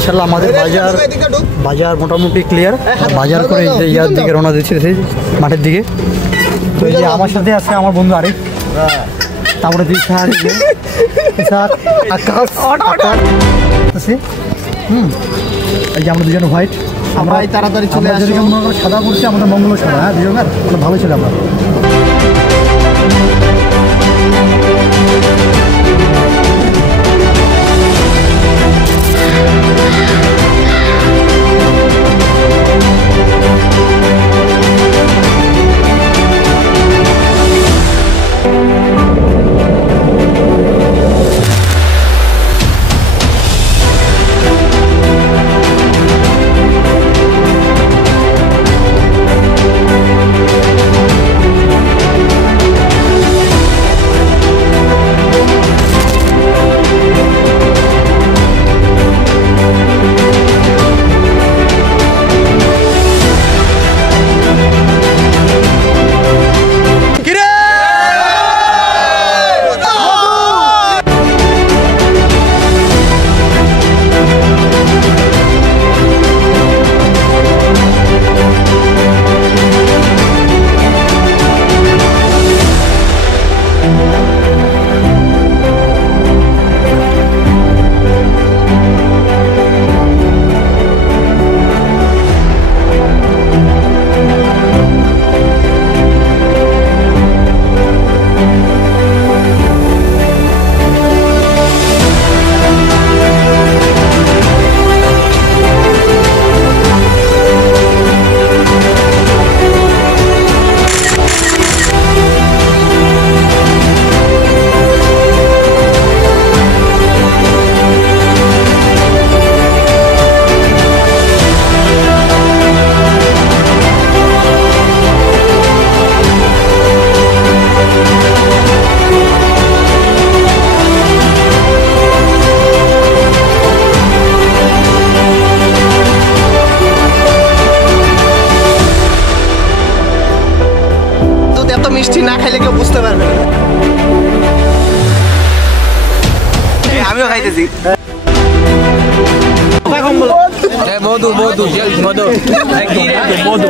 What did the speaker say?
ইনশাল্লাহ আমাদের বাজার মোটামুটি ক্লিয়ার। বাজার করে ইয়ার দিকে রওনা দিচ্ছি, সেই মাঠের দিকে। তো এই যে আমার সাথে আছে আমার বন্ধু আরিফ, তারপরে আকাশ আছে। এই যে আমরা দুজন হোয়াইট, আমরা তাড়াতাড়ি চলে আসি। সাদা করছি আমাদের মঙ্গল সাদা, হ্যাঁ দুজনের ভালো ছিল আমরা। মিষ্টি না খাইলে কেউ বুঝতে পারবে না। আমিও খাইতেছি। মধু মধু মধু মধু